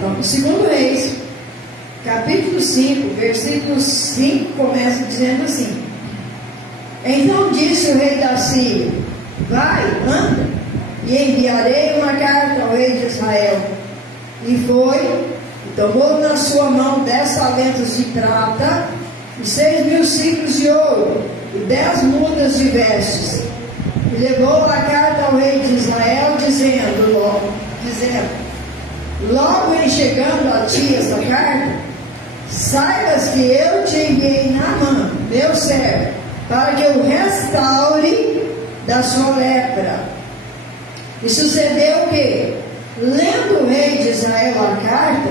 Então, segundo Reis, capítulo 5, versículo 5, começa dizendo assim: então disse o rei da Síria: vai, anda, e enviarei uma carta ao rei de Israel. E foi, e tomou na sua mão 10 talentos de prata, e 6.000 ciclos de ouro, e 10 mudas de vestes. E levou a carta ao rei de Israel, dizendo, logo em chegando a ti esta carta, saibas que eu te enviei Naamã, meu servo, para que o restaure da sua lepra. E sucedeu que, lendo o rei de Israel a carta,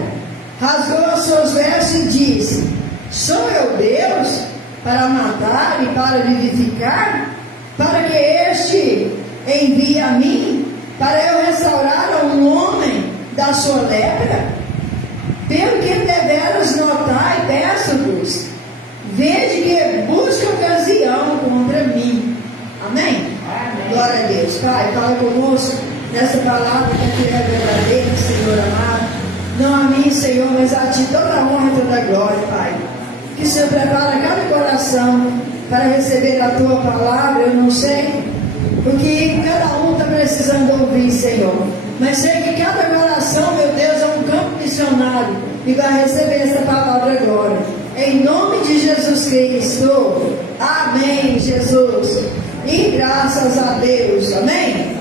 rasgou as suas vestes e disse: sou eu Deus para matar e para vivificar, para que este envie a mim, para eu restaurar a um homem da sua lepra? Pelo que deveras notar, peço-vos, vede que busca ocasião contra mim. Amém? Amém? Glória a Deus. Pai, fala conosco nessa palavra que é verdadeira, Senhor amado. Não a mim, Senhor, mas a Ti toda a honra e toda a glória, Pai. Que o Senhor prepara cada coração para receber a Tua palavra. Eu não sei o que cada um está precisando ouvir, Senhor, mas sei que cada coração, meu Deus, é um campo missionário e vai receber essa palavra agora. Em nome de Jesus Cristo. Amém, Jesus. E graças a Deus. Amém?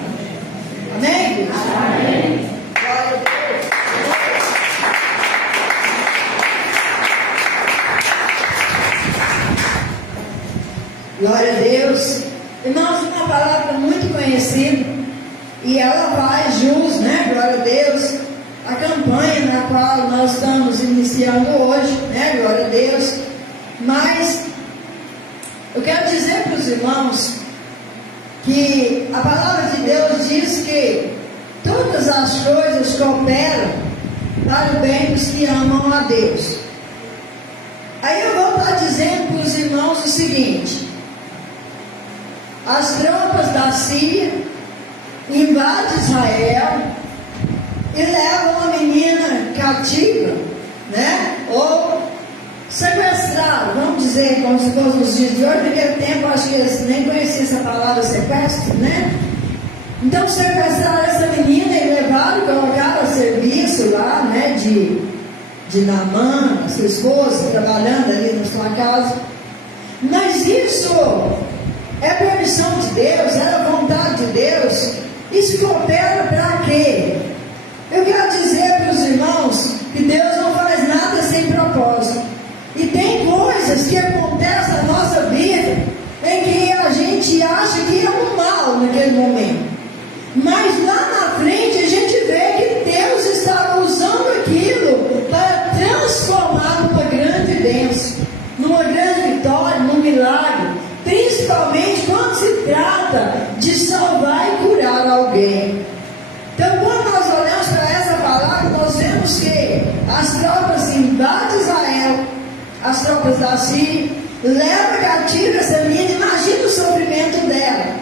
Amém? Amém. Glória a Deus. Glória a Deus. Irmãos, uma palavra muito conhecida, e ela faz jus, né? Glória a Deus, a campanha na qual nós estamos iniciando hoje, né? Glória a Deus. Mas eu quero dizer para os irmãos que a palavra de Deus diz que todas as coisas cooperam para o bem dos que amam a Deus. Aí eu vou estar dizendo para os irmãos o seguinte: as tropas da Síria invadem Israel e levam uma menina cativa, né? Ou sequestraram, vamos dizer, como se fosse nos dias de hoje. Naquele tempo, acho que eles nem conheciam essa palavra sequestro, né? Então sequestraram essa menina e levaram e colocaram a serviço lá, né? De Naamã, a sua esposa, trabalhando ali na sua casa. Mas isso é permissão de Deus, era vontade de Deus. Isso coopera para quê? Eu quero dizer para os irmãos que Deus não faz nada sem propósito. E tem coisas que acontecem na nossa vida em que a gente acha que é um mal naquele momento, mas lá na frente a gente vê que Deus estava usando aquilo para transformar numa grande bênção, numa grande vitória, num milagre, principalmente quando se trata de salvar e curar alguém. Então, quando nós olhamos para essa palavra, nós vemos que as tropas invadem Israel, as tropas da Síria, levam cativa essa menina. Imagina o sofrimento dela.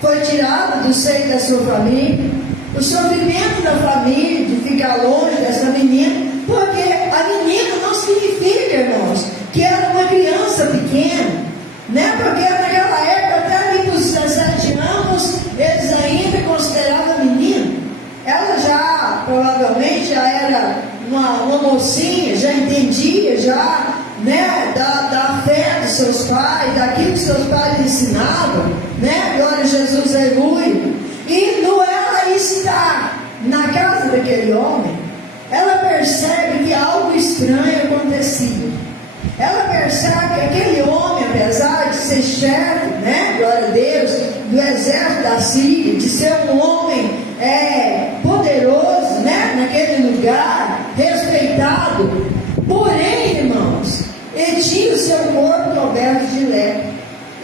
Foi tirada do seio da sua família, o sofrimento da família de ficar longe dessa menina, porque a menina não significa, irmãos, que era uma criança pequena, né? Porque naquela época, até ali dos 17 anos, eles ainda consideravam menina. Ela já, provavelmente, já era uma mocinha, já entendia, já, né, da fé dos seus pais, daquilo que seus pais ensinavam, né? Glória a Jesus, aleluia. E no ela está na casa daquele homem, ela percebe que algo estranho acontecia. Ela percebe que aquele homem, apesar de ser chefe, né, glória a Deus, do exército da Síria, de ser um homem poderoso, né, naquele lugar, respeitado, porém, irmãos, ele tinha o seu corpo coberto de lepra.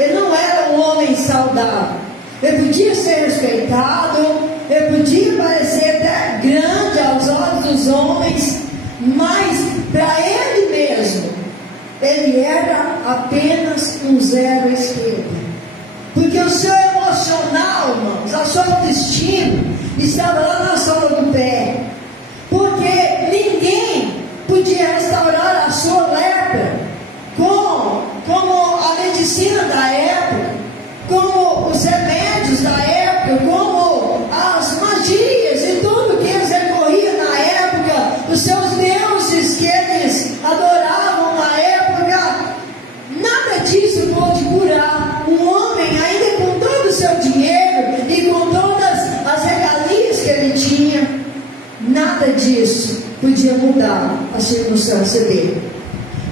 Ele não era um homem saudável. Ele podia ser respeitado, ele podia parecer até grande aos olhos dos homens, mas para ele mesmo, ele era apenas um zero à esquerda. Porque o seu emocional, irmãos, a sua autoestima estava lá na sola do pé. Porque disso podia mudar a circunstância dele.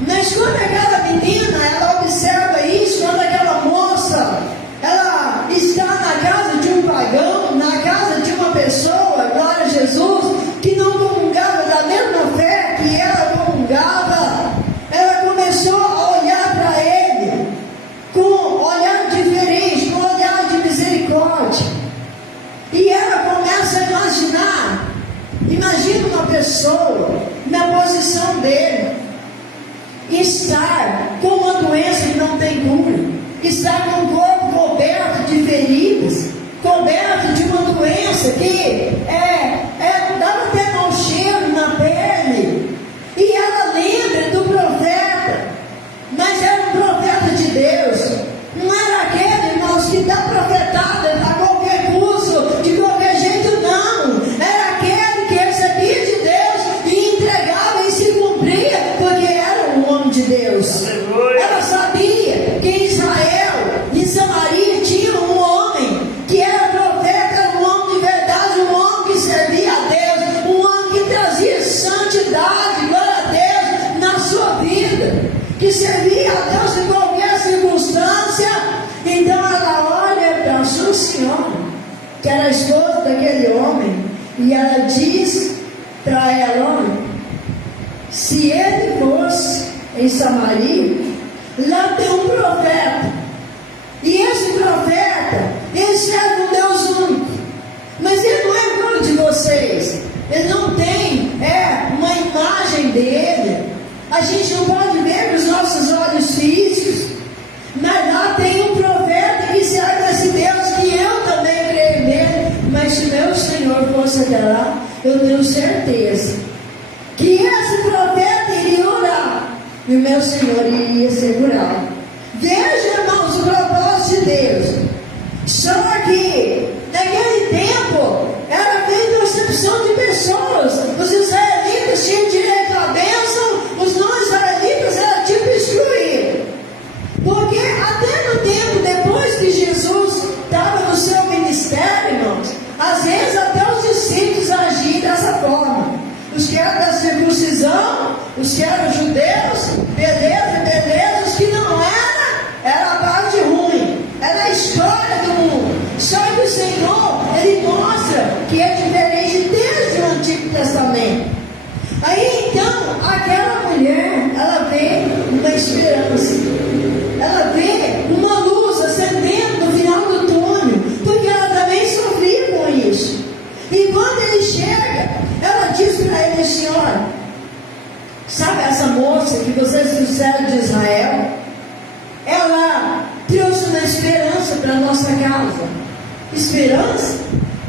Mas quando aquela menina, ela observa isso, quando aquela moça, ela está na casa de um pagão, na casa de uma pessoa, glória a Jesus, que não comungava da mesma fé que ela comungava, ela começou a olhar para ele com um olhar diferente, com um olhar de misericórdia. E ela começa a imaginar, imagina uma pessoa na posição dele, estar com uma doença que não tem cura, estar com o corpo coberto de feridas, coberto de uma doença que dava até mau cheiro na pele. E ela lembra do profeta, mas era um profeta de Deus, não era aquele, irmãos, que dá profetada a qualquer custo, de qualquer jeito, não. Era aquele que recebia de Deus e entregava e se cumpria, porque era um homem de Deus. Ela sabia que em Israel, em Samaria, tinha um homem que era profeta, era um homem de verdade, um homem que servia a Deus, um homem que trazia santidade, glória a Deus, na sua vida, que servia a Deus em qualquer circunstância. Então ela olha para a sua senhora, que era a esposa daquele homem, e ela diz para ela: olha, se ele fosse em Samaria, lá tem um profeta, e esse profeta, ele serve um Deus único, mas ele não é igual de vocês, ele não tem uma imagem dele, a gente não pode ver com os nossos olhos físicos, mas lá tem um profeta que serve esse Deus, que eu também creio nele. Mas se meu Senhor fosse até lá, eu tenho certeza que esse profeta iria orar, e o meu Senhor iria segurá-lo. Veja, irmãos, o propósito de Deus. Só que naquele tempo era feita acepção de pessoas. Os israelitas tinham direito à bênção, os não israelitas eram tipo excluídos. Porque até no tempo depois que Jesus estava no seu ministério, irmãos, às vezes até os discípulos agiam dessa forma. Os que eram da circuncisão, os que eram judeus, beleza, os que não eram, era a parte ruim, era a história do mundo. Só que o Senhor, Ele mostra que é diferente desde o Antigo Testamento. Aí então, aquela mulher, ela vê uma esperança, ela vê uma luz acendendo no final do túnel, porque ela também sofria com isso. E quando ele chega, ela diz para ele: Senhora, sabe essa moça que vocês trouxeram de Israel? Ela trouxe uma esperança para a nossa casa. Esperança?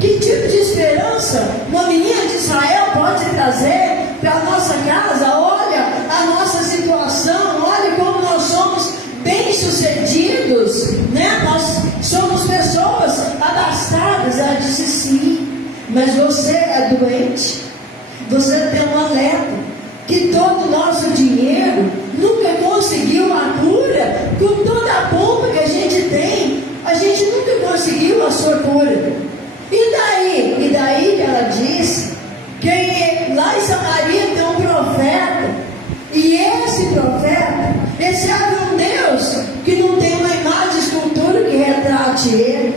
Que tipo de esperança uma menina de Israel pode trazer para a nossa casa? Olha a nossa situação, olha como nós somos bem-sucedidos, né? Nós somos pessoas abastadas. Ela disse: sim, mas você é doente, você tem uma lepra, que todo o nosso dinheiro nunca conseguiu a cura. Com toda a pompa que a gente tem, a gente nunca conseguiu a sua cura. E daí que ela diz que lá em Samaria tem um profeta, e esse profeta, ele serve um Deus que não tem uma imagem de escultura que retrate ele.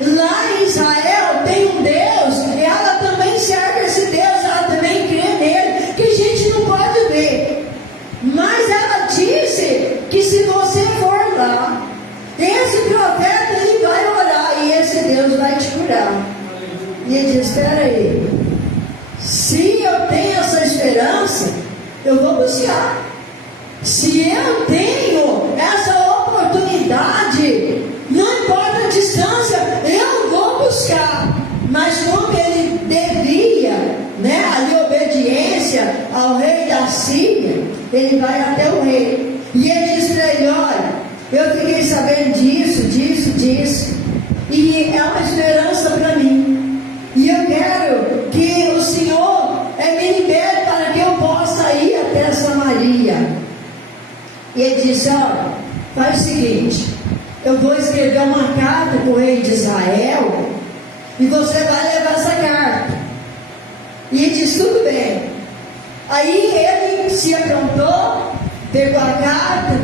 Lá em Israel tem um Deus, e ela também serve esse Deus, ela também crê nele, que a gente não pode ver. Mas ela disse que se você for lá, esse profeta, ele vai orar, e esse Deus vai te curar. E ele diz: espera aí, se eu tenho essa esperança, eu vou buscar. Se eu tenho essa oportunidade, não importa a distância, eu vou buscar. Mas como ele devia, né, ali obediência ao rei da Síria, ele vai até o rei. E ele diz para ele: olha, eu fiquei sabendo disso, e é uma esperança para mim. E eu quero que o Senhor me libere para que eu possa ir até Samaria. E ele disse: olha, faz o seguinte, eu vou escrever uma carta para o rei de Israel, e você vai levar essa carta. E diz: tudo bem. Aí ele se aprontou, pegou a carta,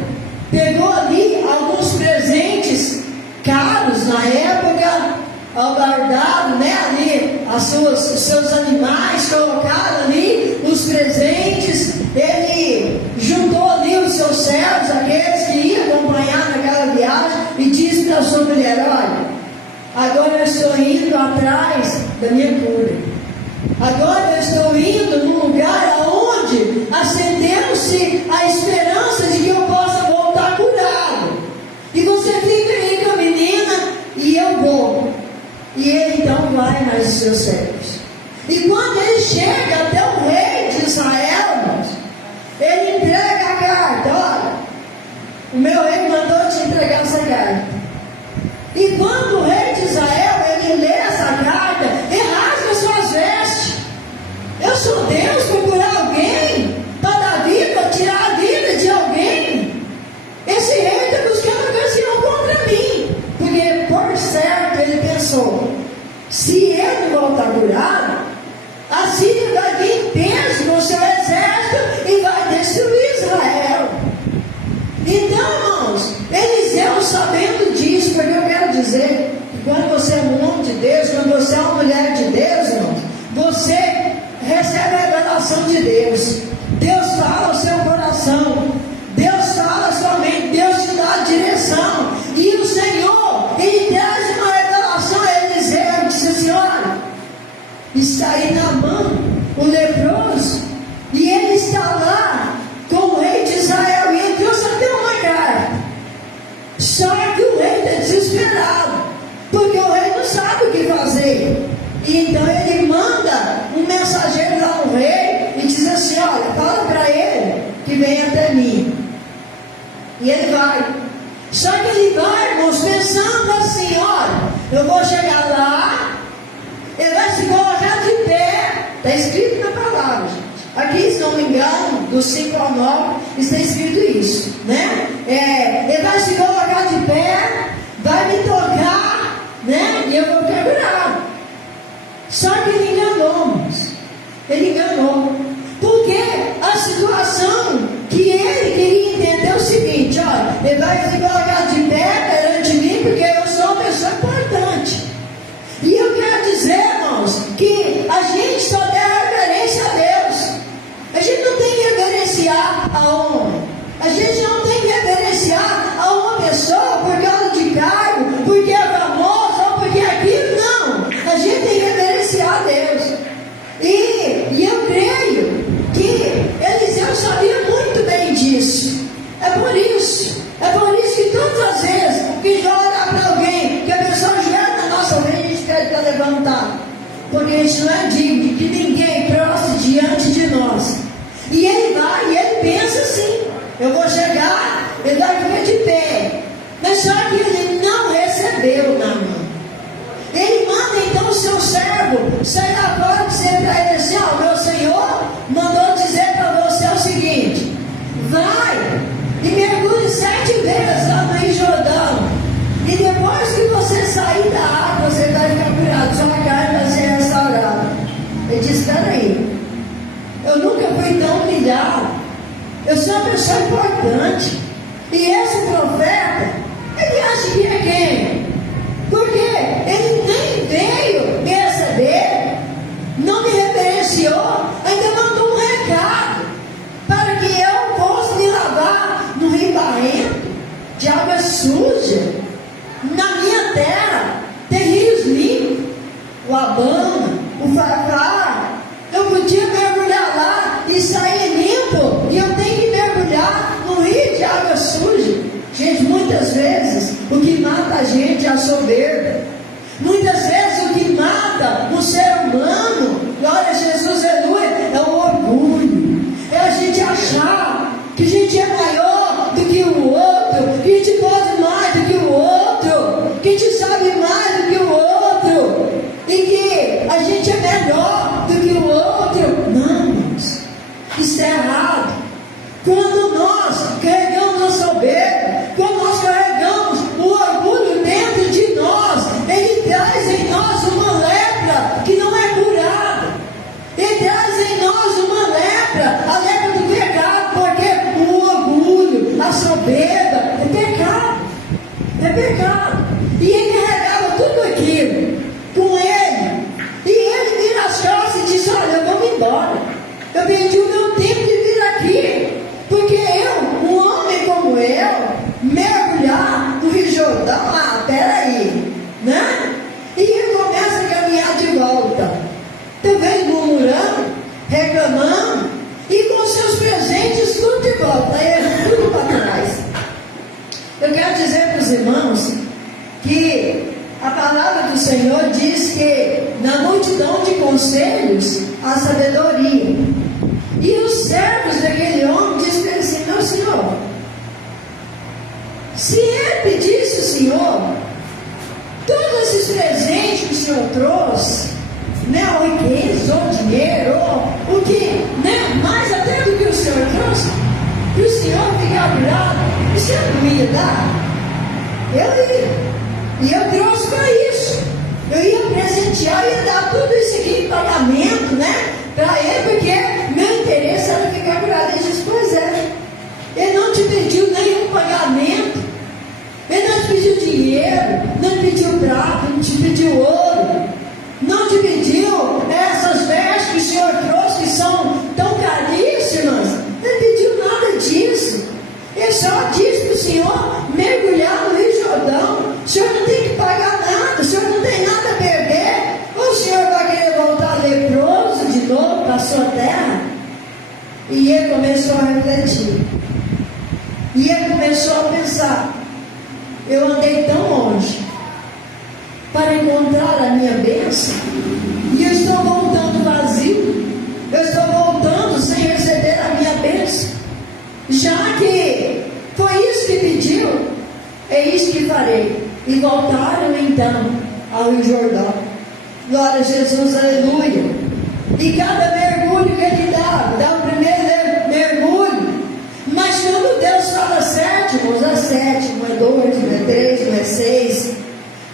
pegou ali alguns presentes caros na época, guardado, né, ali os seus animais, colocaram ali os presentes. Ele juntou ali os seus servos, aqueles que iam acompanhar naquela viagem, e disse para a sua mulher: olha, agora eu estou indo atrás da minha cura. Agora eu estou indo num lugar onde acendeu-se a esperança de que eu possa voltar curado. E você fica aí com a menina e eu vou. E ele então vai mais os seus servos. E quando ele chega até o rei de Israel, ele entrega a carta: olha, o meu rei mandou te entregar essa carta. E quando o rei de Israel, ele lê essa carta, ele rasga suas vestes. Eu sou Deus para curar alguém, para dar vida, tirar a vida de alguém. Esse rei está buscando ocasião contra mim. Porque por certo ele pensou: se ele voltar curado, a Síria vai vir em peso com o seu exército e vai destruir Israel. Então, irmãos, Eliseu, sabendo disso, porque eu quero dizer que quando você é um homem de Deus, quando você é uma mulher de Deus, irmãos, você recebe a revelação de Deus. Deus fala ao seu coração, Deus fala à sua mente, Deus te dá a direção. E o Senhor, Ele traz uma revelação a Eliseu, disse assim: olha, está aí Naamã, o leproso, e ele está lá com o rei de Israel, e ele trouxe até uma carta. Só que o rei está desesperado, porque o rei não sabe o que fazer. E então ele manda um mensageiro lá no rei e diz assim: olha, fala para ele que vem até mim. E ele vai. Só que ele vai, irmãos, pensando assim: olha, eu vou chegar lá, ele vai se colocar de pé. Está escrito na palavra, gente. Aqui, se não me engano, do 5 ao 9, está escrito isso, né? Ele vai se colocar de pé, vai me tocar, né? E eu vou ficar curado. Só que ele enganou, irmãos. Ele enganou. Porque a situação que ele queria entender é o seguinte: olha, ele vai se colocar de pé perante mim porque eu sou uma pessoa importante. E eu quero dizer, irmãos, que a gente só dá reverência a Deus. A gente não tem que reverenciar a homem. A gente não tem que reverenciar a uma pessoa por causa de cargo, porque é famoso ou porque é aquilo. Não. A gente tem que reverenciar a Deus. E eu creio que Eliseu sabia muito bem disso. É por isso que todas as vezes que já olhar para alguém, que a pessoa já na nossa frente, a gente pede para levantar. Porque a gente não é digno de que ninguém proste diante de nós. E ele vai, e ele pensa assim: eu vou chegar, ele vai ficar de pé. Mas só que ele não recebeu na mão. Ele manda então o seu servo sair lá fora e dizer para ele assim: ó, meu senhor mandou dizer para você o seguinte: vai e mergulhe 7 vezes lá no Rio Jordão, e depois que você sair da água, você vai ficar curado, sua carne vai ser restaurada. Ele disse: espera aí, eu nunca fui tão humilhado, eu sou uma pessoa importante, e esse profeta, ele acha que é quem? Porque ele nem veio me receber, não me reverenciou, ainda mandou um recado para que eu fosse me lavar no rio barrento, de água suja. Na minha terra tem rios limpos, o Abana, o Farfar. Eu podia mergulhar lá e sair limpo, e eu tenho que mergulhar no rio de água suja. Gente, muitas vezes o que mata a gente é a soberba. Muitas vezes o que mata o ser humano, glória a Jesus, aleluia, é o orgulho. É a gente achar que a gente é maior do que o outro, que a gente pode mais do que o outro, que a gente sabe mais do que o outro, e que a gente é melhor do que o outro. Não, irmãos, isso é errado. Quando nós carregamos a soberba, quando nós carregamos o orgulho dentro de nós, ele traz em nós uma lepra que não é curada. Ele de volta, ele tudo para trás. Eu quero dizer para os irmãos que a palavra do Senhor diz que na multidão de conselhos há sabedoria. E os servos daquele homem dizem para ele assim: meu senhor, se ele pedisse ao senhor todos esses presentes que o senhor trouxe, né, ou riqueza, ou dinheiro, ou o que, né, mais até do que o senhor trouxe, que o senhor ficar virado, o senhor não ia dar? Eu ia. E eu trouxe para isso. Eu ia presentear, ia dar tudo isso aqui em pagamento, né? Para ele, porque meu interesse era ficar curado. Ele disse: pois é. Ele não te pediu nenhum pagamento. Ele não te pediu dinheiro, não te pediu prata, não te pediu ouro, não te pediu essas vestes que o Senhor trouxe, que são tão caríssimas. Não pediu nada disso. Ele só disse para o Senhor mergulhar no Rio Jordão. O Senhor não tem que pagar nada, o Senhor não tem nada a perder. Ou o Senhor vai querer voltar leproso de novo para a sua terra? E ele começou a refletir. E ele começou a pensar: eu andei tão longe para encontrar a minha bênção, e eu estou voltando vazio. Eu estou voltando sem receber a minha bênção. Já que foi isso que pediu, é isso que farei. E voltaram então ao Rio Jordão. Glória a Jesus, aleluia. E cada mergulho que ele dá o primeiro mergulho. Mas quando Deus fala sétimos, é sétimo, é 2, não é 3, não é 6.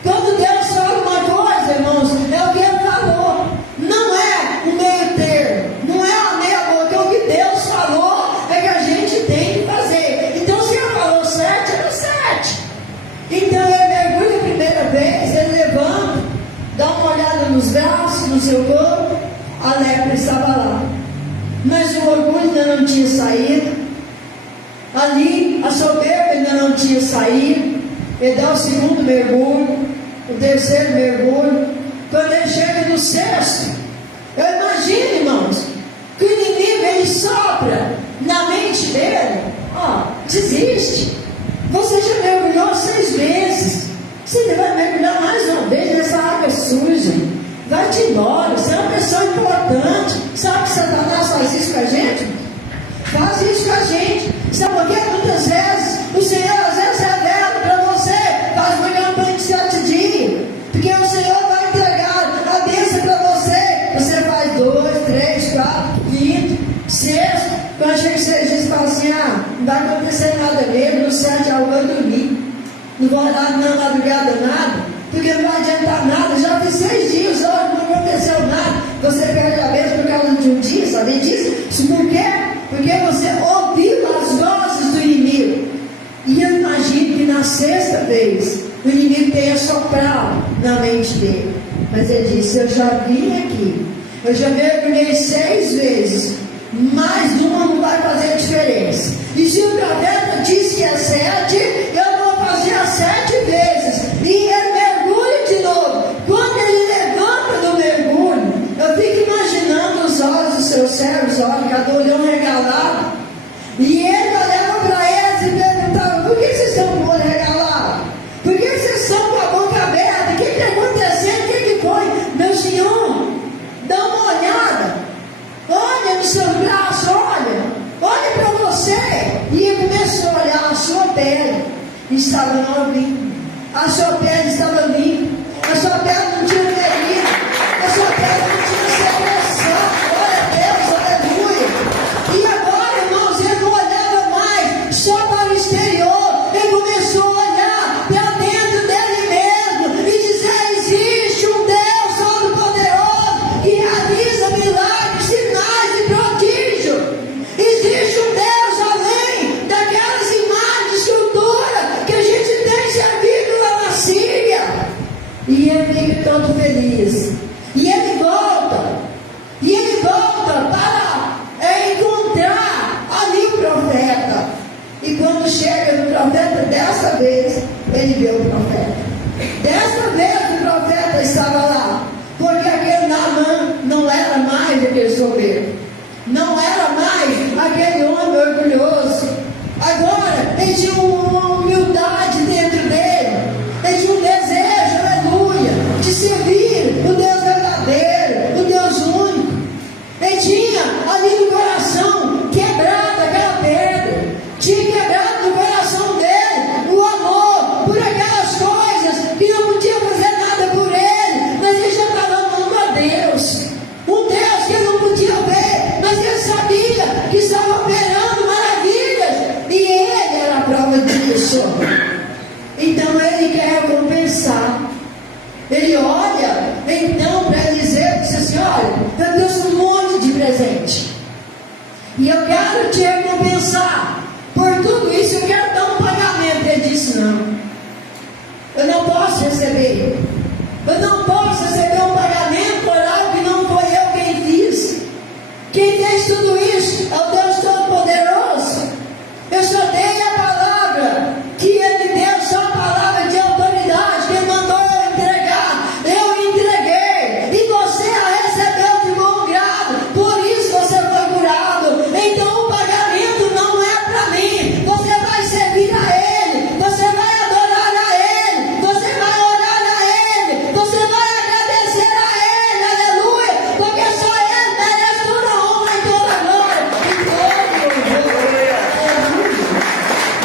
Quando Deus fala uma coisa, irmãos, é o que ele falou. Não é o meio termo, não é a meia boca. É o que Deus falou, é que a gente tem que fazer. Então se ele falou 7, era 7. Então ele mergulha a primeira vez, ele levanta, dá uma olhada nos braços, no seu corpo, a lepra estava lá. Mas o orgulho ainda não tinha saído. Ali a soberba ainda não tinha saído. Ele dá o segundo mergulho, o terceiro mergulho. Quando ele chega no sexto, eu imagino, irmãos, que o inimigo ele sopra na mente dele: ó, desiste. Você já mergulhou 6 vezes. Você vai mergulhar mais uma vez nessa água suja. Vai-te embora. Você é uma pessoa importante. Sabe que Satanás faz isso com a gente? Faz isso com a gente. Sabe por quê? Muitas vezes o Senhor às vezes revela para você: faz uma campanha de 7 dias, porque o Senhor vai entregar a bênção para você. Você faz 2, 3, 4, 5, 6. Quando chega 6 dias, fala assim: ah, não vai acontecer nada mesmo. No 7 eu vou dormir. Não vou orar na madrugada nada, porque não vai adiantar nada. Já fiz 6 dias, hoje não aconteceu nada. Você perde a bênção por causa de um dia, sabe disso? Isso por quê? Porque você ouviu as vozes do inimigo. E eu imagino que na 6ª vez o inimigo tenha soprado na mente dele. Mas ele disse: eu já vim aqui, eu já mergulhei 6 vezes, mais uma não vai fazer diferença. E se o profeta diz que é 7, eu vou fazer as 7 vezes. E ele mergulha de novo. Quando ele levanta do mergulho, eu fico imaginando os olhos dos seus servos, olha, cada olhão regalado. E ele olhava para eles e perguntava: por que vocês estão com o olho regalado? Por que vocês estão com a boca aberta? O que está acontecendo? O que foi? Meu senhor, dá uma olhada. Olha no seu braço, olha para você. E ele começou a olhar: a sua pele estava limpa, a sua pele estava limpa, a sua pele não tinha ferida, a sua pele não tinha secreção. Glória a Deus, aleluia. E agora, irmãos, ele não olhava mais só para o exterior, ele começou a olhar para dentro dele mesmo e dizer: existe um Deus todo-poderoso que realiza milagres, sinais e prodígios. Existe um Deus além daquelas imagens de escultura que a gente tem servido lá na Síria. E ele fica todo feliz. E ele volta para encontrar ali o profeta. E quando chega no profeta, desta vez ele vê o profeta. Desta vez o profeta estava lá, porque aquele Naamã não era mais aquele soberbo, não era mais aquele homem orgulhoso, Agora, ele tinha uma humildade dentro dele. Ele tinha um desejo, aleluia, de servir o Deus verdadeiro, o Deus único. Ele tinha ali no coração quebrado aquela pedra. Tinha quebrado no coração dele o amor por aquelas coisas que não podia fazer nada por ele, mas ele já estava amando a Deus. Um Deus que ele não podia ver, mas ele sabia que estava operando maravilhas, e ele era a prova disso. Então ele quer compensar. Ele olha então para Eliseu e diz assim: olha, eu trouxe um monte de presente, e eu quero te recompensar por tudo isso, eu quero dar um pagamento. Ele disse: não, eu não posso receber. Eu não posso receber um pagamento por algo que não foi eu quem fiz. Quem fez tudo isso é o Deus Todo-Poderoso. Eu só dei a palavra que Ele deu, só a palavra de autoridade que Ele mandou eu entregar. Eu entreguei, e você a recebeu de bom grado, por isso você foi curado. Então o pagamento não é para mim. Você vai servir a Ele, você vai adorar a Ele, você vai orar a Ele, você vai agradecer a Ele, aleluia, porque só Ele merece toda a honra e toda a glória e todo o louvor.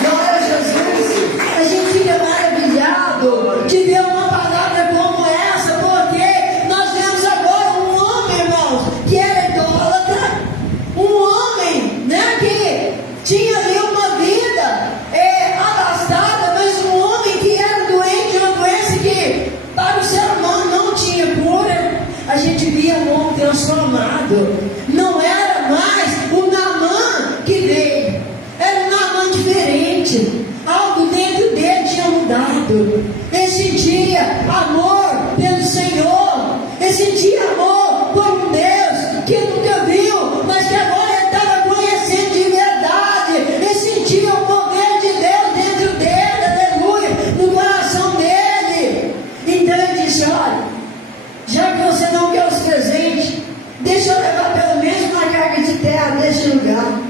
Glória a Jesus. A gente fica maravilhado de ver uma palavra como essa, porque nós vemos agora um homem, irmãos, que era idólatra, um homem, né, que tinha ali uma vida abastada, mas um homem que era doente, uma doença que para o ser humano não tinha cura. A gente via um homem transformado. Não era mais o Naamã que veio, era um Naamã diferente. Algo dentro dele tinha mudado. Ele sentia amor pelo Senhor, ele sentia amor por um Deus que ele nunca viu, mas que agora ele estava conhecendo de verdade. Ele sentia o poder de Deus dentro dele, aleluia, no coração dele. Então ele disse: olha, já que você não quer os presentes, deixa eu levar pelo menos uma carga de terra deste lugar,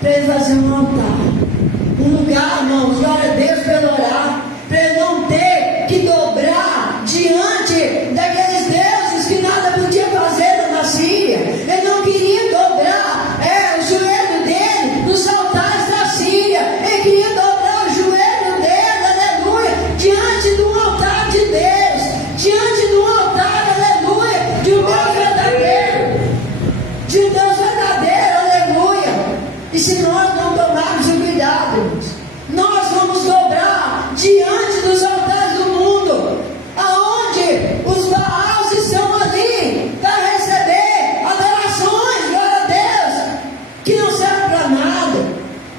para ele fazer um altar. Um lugar, irmãos, glória a Deus, para ele orar, para ele não ter que dobrar diante daqueles deuses que nada podia fazer na Síria. Ele não queria dobrar o joelho dele nos altares da Síria. Ele queria dobrar o joelho dele, aleluia, diante de um altar de Deus, diante de um altar, aleluia, de um Deus verdadeiro, de um Deus verdadeiro, aleluia. E se nós não tomarmos o cuidado, nós vamos dobrar diante dos altares do mundo, aonde os Baals estão ali para receber adorações, glória a Deus, que não servem para nada,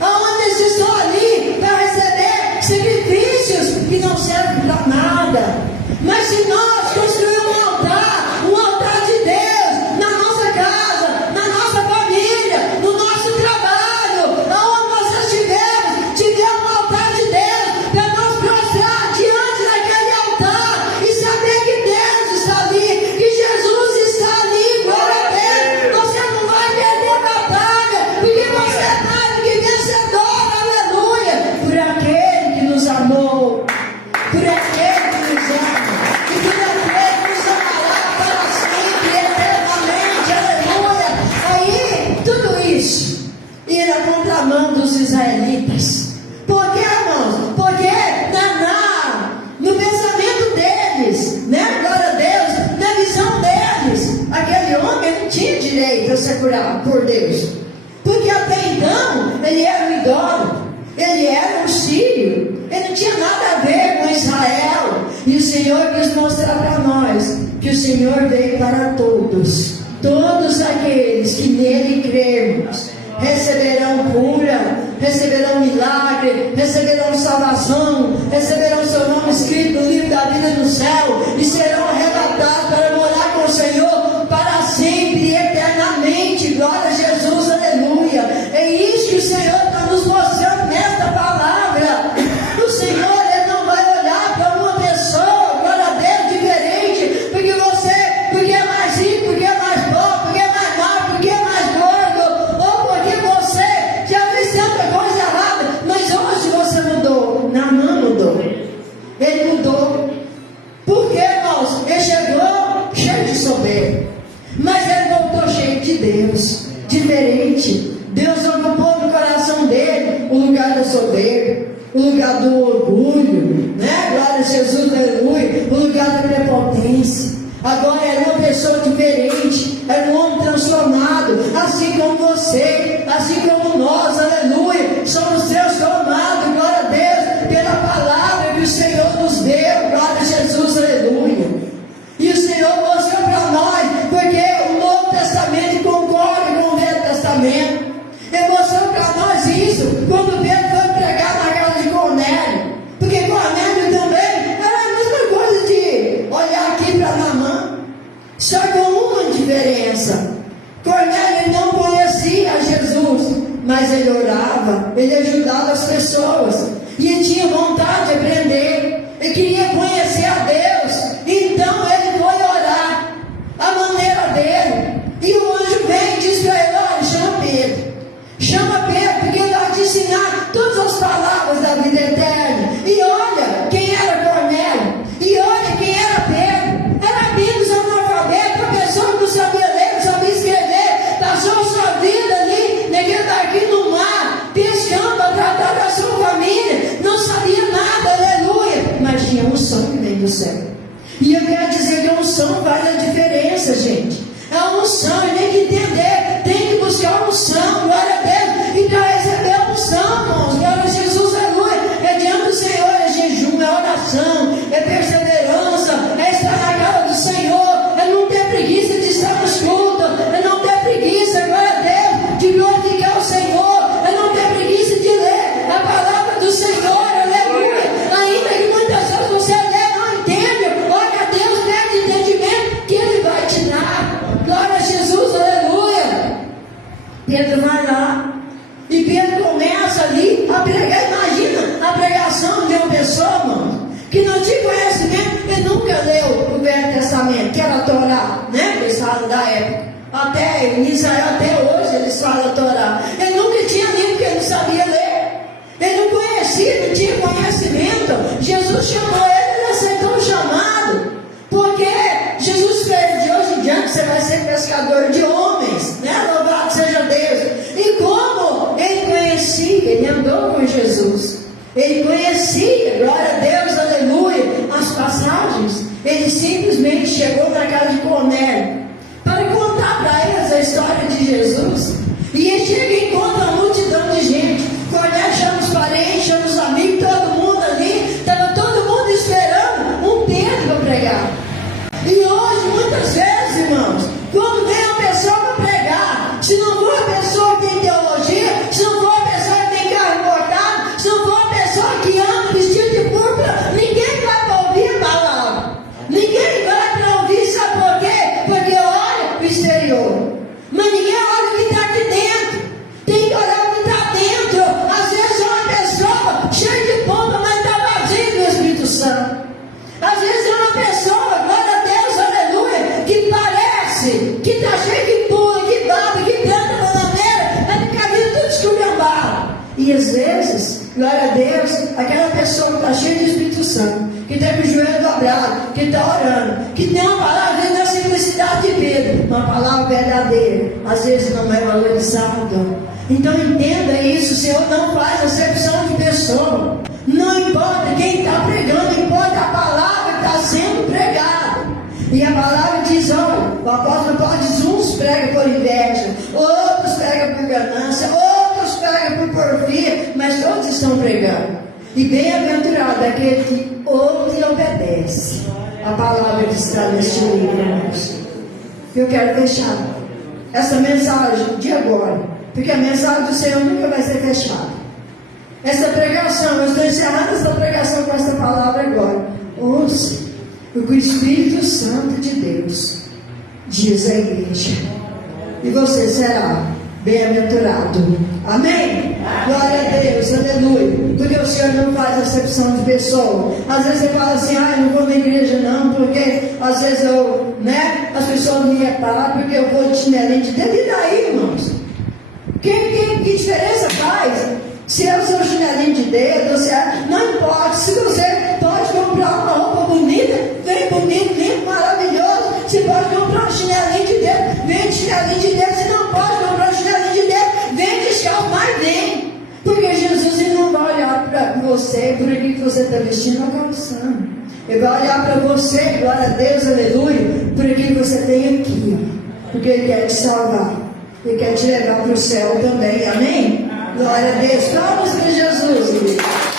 aonde eles estão ali para receber sacrifícios que não servem para nada. Mas se nós construirmos um altar de Deus na nossa casa, na nossa família, no nosso trabalho, aonde nós estivermos, tiver um altar de Deus para nós prostrar diante daquele altar e saber que Deus está ali, que Jesus está ali, glória a Deus, você não vai perder a batalha, porque você é mais do que vencedor, aleluia, por aquele que nos amou, por aquele que nos ama, e por aquele que nos amará para sempre, eternamente, aleluia. Aí, tudo isso ir na contramão dos israelitas. Por quê, irmãos? Porque no pensamento deles, né, glória a Deus, na visão deles, aquele homem não tinha direito a ser curado por Deus, porque até então ele era um idólatra, ele era um sírio, ele não tinha nada a ver com Israel. E o Senhor quis mostrar para nós que o Senhor veio para todos aqueles que nele cremos receberão cura, receberão milagre, receberão salvação, receberão seu nome escrito no livro da vida no céu e serão arrebatados para morar com o Senhor para sempre e eternamente. Glória a Jesus, aleluia. É isso que o Senhor está nos mostrando nesta palavra. O Senhor, Ele não vai olhar para uma pessoa, glória a Deus, diferente, porque é mais rico, porque é mais pobre, porque é mais magro, porque é mais gordo, ou porque você já fez tanta coisa errada. diferente. Deus ocupou no coração dele o lugar da soberba, o lugar do orgulho, né? Glória a Jesus, aleluia. O lugar da prepotência. Agora era uma pessoa diferente, era um homem transformado, assim como você, assim como nós, aleluia. Somos transformados, glória a Deus, pela palavra que o Senhor nos deu, glória a Jesus, aleluia. E o Senhor mostrou para nós, porque o Novo Testamento concorda com o Velho Testamento. Ele mostrou para nós isso quando Pedro foi pregar na casa de Cornélio. Porque Cornélio também era a mesma coisa de olhar aqui para Naamã, só com uma diferença. Cornélio não conhecia Jesus, mas ele orava, ele ajudava as pessoas, e ele tinha vontade de aprender, ele queria conhecer a Deus. Então ele foi orar a maneira dele, e o anjo vem e diz para ele: olha, chama Pedro, porque ele vai te ensinar todas as palavras da vida eterna. E olha quem era Cornélio, e olha quem era Pedro. Era amigos analfabetos, uma pessoa que não sabia ler, não sabia escrever, passou a sua vida ali, naquele barquinho no mar, pescando para tratar da sua família, não sabia nada, aleluia, mas tinha unção que vem do céu. E eu quero dizer que a unção faz a diferença, gente. A unção, tem que entender, tem que buscar a unção, glória a Deus, e para receber a unção, irmãos, glória a Jesus, aleluia. É diante do Senhor, é jejum, é oração, é perseverança, é estar na casa do Senhor, é não ter preguiça de estar nos cultos, é não ter preguiça, glória a Deus, de glorificar o Senhor, é não ter preguiça de ler a palavra do Senhor, aleluia. Ainda que muitas vezes você lê, não entende, olha a Deus, pede entendimento que Ele vai te dar. Glória a Jesus, aleluia. Pedro vai lá, e Pedro começa ali a pregar. Imagina a pregação de uma pessoa, mano, que não tinha conhecimento, ele nunca leu o Velho Testamento, que era a Torá, né? Eles falam da época, até em Israel, até hoje eles falam a Torá. Ele nunca tinha lido, porque ele não sabia ler, ele não conhecia, não tinha conhecimento. Jesus chamou ele, ele aceitou o chamado, porque Jesus fez: de hoje em diante você vai ser pescador de homens, né? Louvado seja Deus. E como ele conhecia, ele andou com Jesus, ele conhecia, glória a Deus, aleluia, as passagens. Ele simplesmente chegou na casa de Cornélio para contar para eles a história de Jesus. E ele chega e encontra uma multidão de gente. Cornélio chama os parentes, chama os amigos, todo mundo ali, estava todo mundo esperando um Pedro para pregar. E hoje, muitas vezes, irmãos, quando vem uma pessoa para pregar, se não for a pessoa que tem teologia, se não for a pessoa que tem carro cortado, se não for a pessoa que anda vestido de púrpura, ninguém vai para ouvir a palavra. Ninguém vai para ouvir, sabe por quê? Porque olha o exterior, mas ninguém olha o que está aqui dentro. Tem que olhar o que está dentro. Às vezes é uma pessoa cheia de pompa, mas está vazia do Espírito Santo. Às vezes é uma pessoa, glória a Deus, aleluia, que parece que está cheio de pula, que baba, que canta na maneira, mas fica vindo tudo esculhambado. E às vezes, glória a Deus, aquela pessoa que está cheia de Espírito Santo, que está com o joelho dobrado, que está orando, que tem uma palavra, às vezes na simplicidade de Pedro, uma palavra verdadeira, às vezes não é valorizada. Então entenda isso, o Senhor não faz acepção de pessoa. Não importa quem está pregando, importa a palavra que está sendo pregada. E a palavra diz: olha, o apóstolo Paulo diz: uns pregam por inveja, outros pregam por ganância, outros pregam por porfia, mas todos estão pregando. E bem-aventurado aquele que ouve e obedece a palavra que está neste livro, irmãos. Eu quero fechar essa mensagem de agora, porque a mensagem do Senhor nunca vai ser fechada. Essa pregação, eu estou encerrando essa pregação com essa palavra agora. Ouça o que o Espírito Santo de Deus diz à igreja, e você será bem-aventurado. Amém? Glória a Deus, aleluia. Porque o Senhor não faz acepção de pessoa. Às vezes você fala assim: eu não vou na igreja não, porque às vezes eu, as pessoas me reparam porque eu vou de chinelinho de dedo. E daí, irmãos? Que diferença faz? Se é o seu chinelinho de dedo, não importa. Se você pode comprar uma roupa bonita, vem bonito, limpo, maravilhoso. Você pode comprar um chinelinho de dedo, vem de chinelinho de dedo. Se não pode comprar um chinelinho de dedo, você por aquilo que você está vestindo ou calçando. Ele vai olhar para você, glória a Deus, aleluia, por aquilo que você tem aqui, ó, porque Ele quer te salvar. Ele quer te levar para o céu também, amém? Glória a Deus, vamos com Jesus.